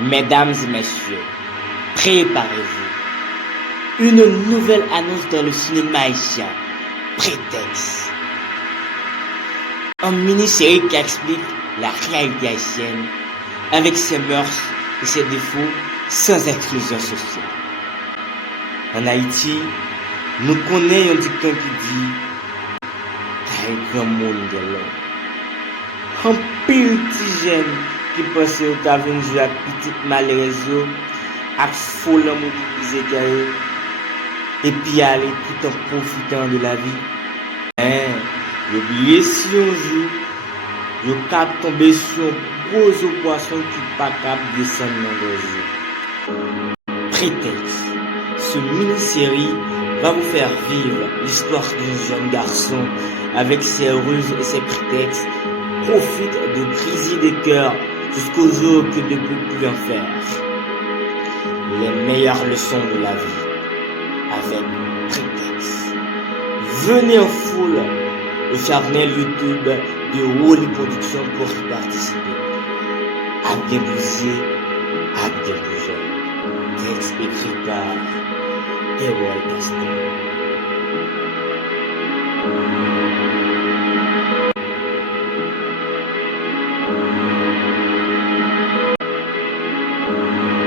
Mesdames et messieurs, préparez-vous. Une nouvelle annonce dans le cinéma haïtien. Prétexte. Une mini-série qui explique la réalité haïtienne avec ses mœurs et ses défauts sans exclusion sociale. En Haïti, nous connaissons un dicton qui dit «T'as un grand monde de l'homme». Un pile petit jeune qui pense au caverne jouer à petite malheureuse, à faux l'amour pour briser carré, et puis aller tout en profitant de la vie. Oubliez si on joue, le cap tomber sur un gros poisson qui pas cap descendre dans le jeu. Prétexte. Ce mini-série va vous faire vivre l'histoire d'un jeune garçon avec ses ruses et ses prétextes, profite de briser des cœurs jusqu'au jour que ne peut plus en faire. Les meilleures leçons de la vie avec prétexte. Venez en foule au charnel YouTube de Wally Production pour y participer. À bien bouger, à bien bouger. Texte écrit par Ewald Castel.